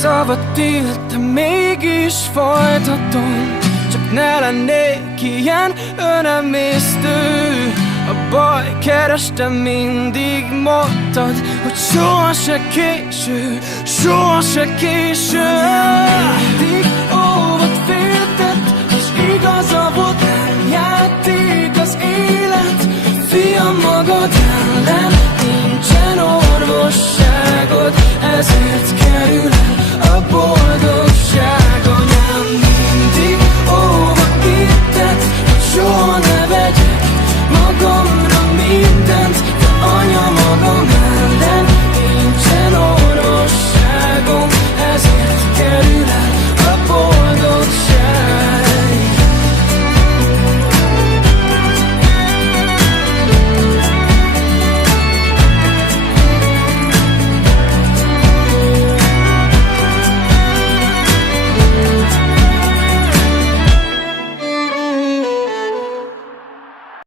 szavat írtam, mégis folytatom. Csak ne lennék ilyen önemésztő. A baj kerestem, mindig mondtad, hogy soha se késő, soha se késő. Mindig óvat féltett, és igaza volt, nem játék az élet. Fiam, magad ellen nincsen orvosságod, ezért kerül